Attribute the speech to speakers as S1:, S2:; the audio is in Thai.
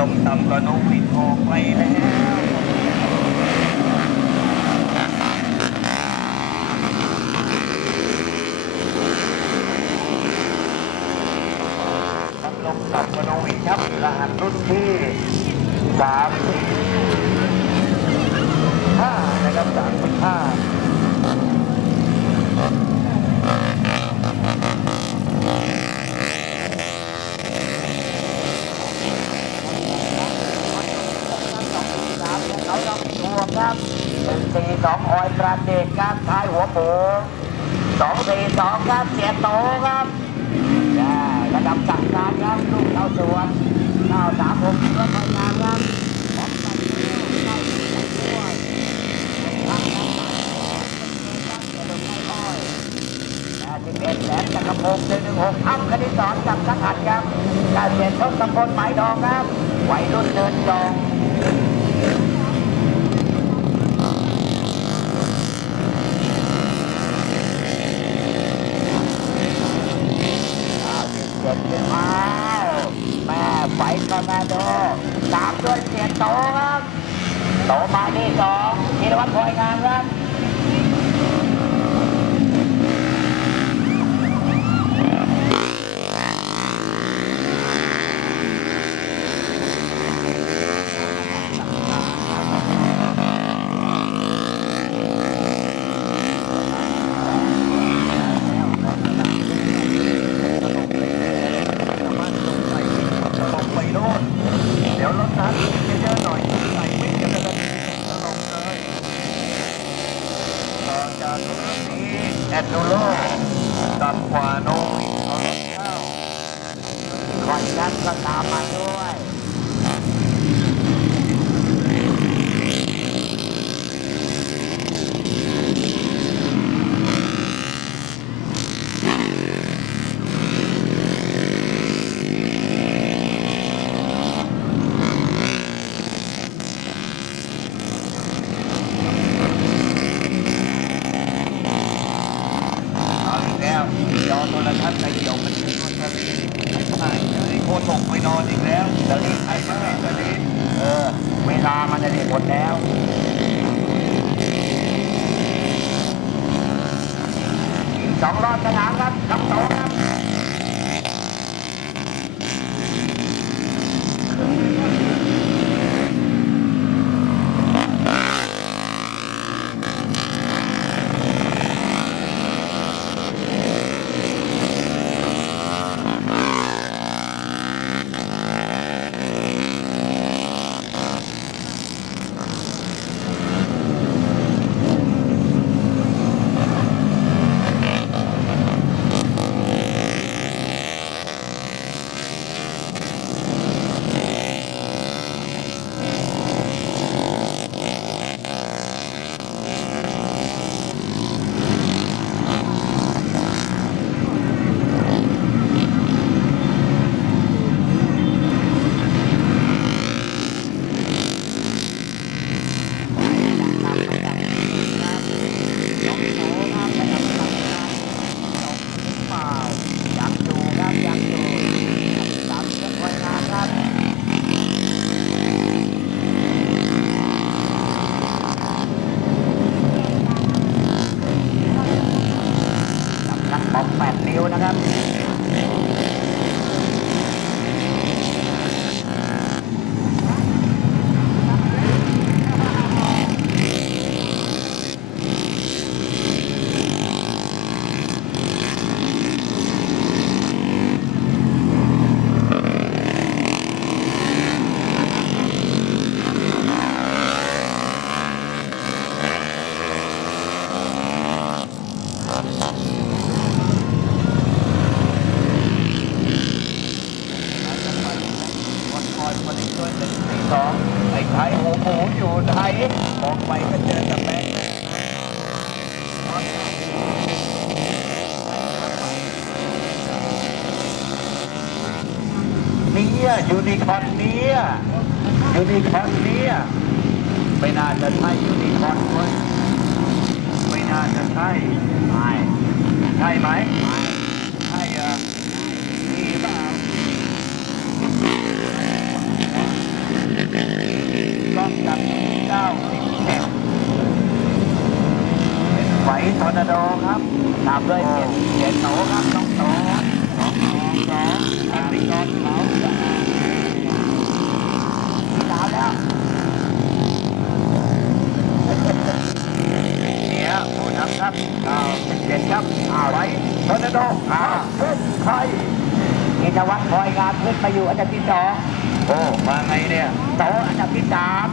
S1: ลงต่ำกระาน้องปิดหอกไปแล้วลงต่ำกว่านวินครับรหัสรุ่นที่สามห้านะครับสา
S2: มสิบห้า ต้องตัวครับหนึ่งสี่สองออยประเดชครับท้ายหัวหมูสองสี่สองครับเสียโตครับได้ระดับสั่งการครับลูกเข้าสวนเข้าสามหกก็ทำงายามครับแสิบเอ็ดแสนจักรพงศ์หนึ่งหนึ่งหกอ้ำคณิตสอนกับสังหัดครับการเปลี่ยนทศตำบลไม้ดองครับวัยรุ่นเดินจอง เจ็ดสิบห้าแม่ ไฟก็แม่โดสามด้วยเสียโตครับ โตมาที่สองธีรวัตรพลอยงามครับ
S1: บอกไปโน่นเดี๋ยวรถนั้นเยอะๆหน่อยใส่ไม่จะกระดิ่งตลงเลยต่อจากรถนี้ แอนดูโลตัดขวาโน้ยเอารถเข้า
S2: คอยยันก็ตามมาด้วย
S1: เอาอีกแล้วยอโทรทัศน์ไปเกี่ยวมันเป็นรถทะเลใช่ไอ้โคตกไป นอนอีกแล้วจะเลไอ้ทะเลทะเล
S2: เออ เวลามันจะได้หมดแล้วสองรอบสนาม คนคอยคนอีกด้ว
S1: ยหนึ่งสี่สองไอ้ไทยหัวหมูอยู่ไหนมองไปก็เจอแต่แบงค์เนี่ยยูนิคอนเนี่ยยูนิคอร์นเนี่ยไม่น่าจะใช่ยูนิคอนเว้ยไม่น่าจะใช่
S2: ไม่
S1: ใช่ไหมั
S2: บเก้าสิบเจ็ด
S1: ไหวทอร์นาโดครับ
S2: ตามด้วยเจ็ดเจ็ดโตครับต้องโต
S1: สองสองสองอันนี้ก่องเรา
S2: สามแล้วเนียผู้นำ
S1: ครับเก้าสิบเจ็ดครับอาไว้ทอร์นาโดอาขึ้นใคร
S2: นิทวัฒน์พลอยงามขึ้นไปอยู่อันดับที่สอง
S1: โอ้มาไงเนี่ย
S2: โต๊ะอันดับที่สาม